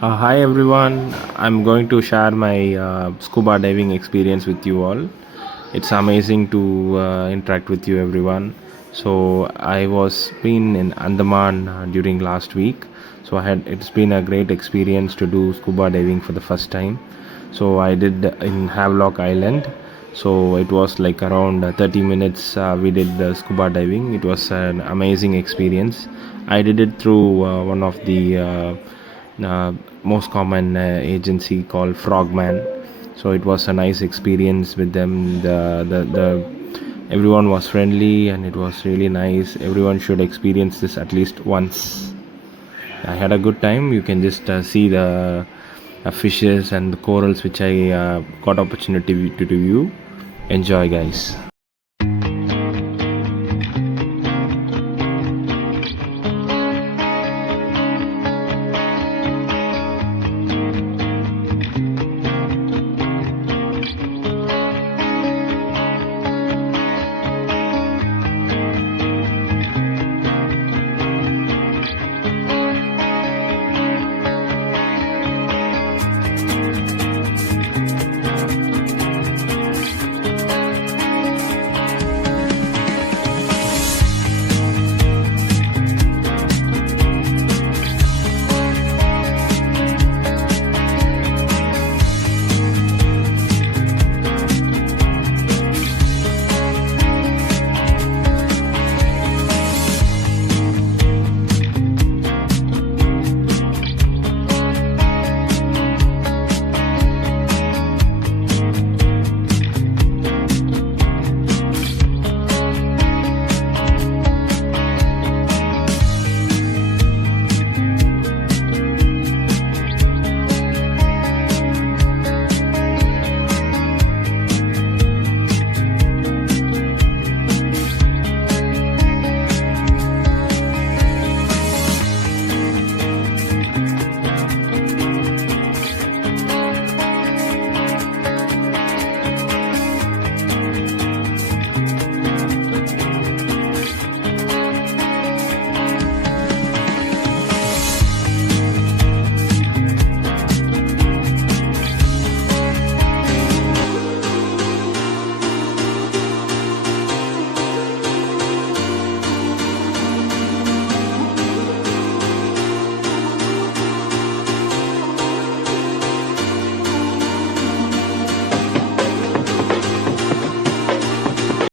Hi everyone, I'm going to share my scuba diving experience with you all. It's amazing to interact with you everyone. So I was been in Andaman during last week. So it's been a great experience to do scuba diving for the first time. So I did in Havelock Island. So it was like around 30 minutes we did the scuba diving. It was an amazing experience. I did it through one of the uh, most common agency called Frogman. So it was a nice experience with them. The everyone was friendly and it was really nice. Everyone should experience this at least once. I had a good time. You can just see the fishes and the corals which I got opportunity to view. Enjoy, guys.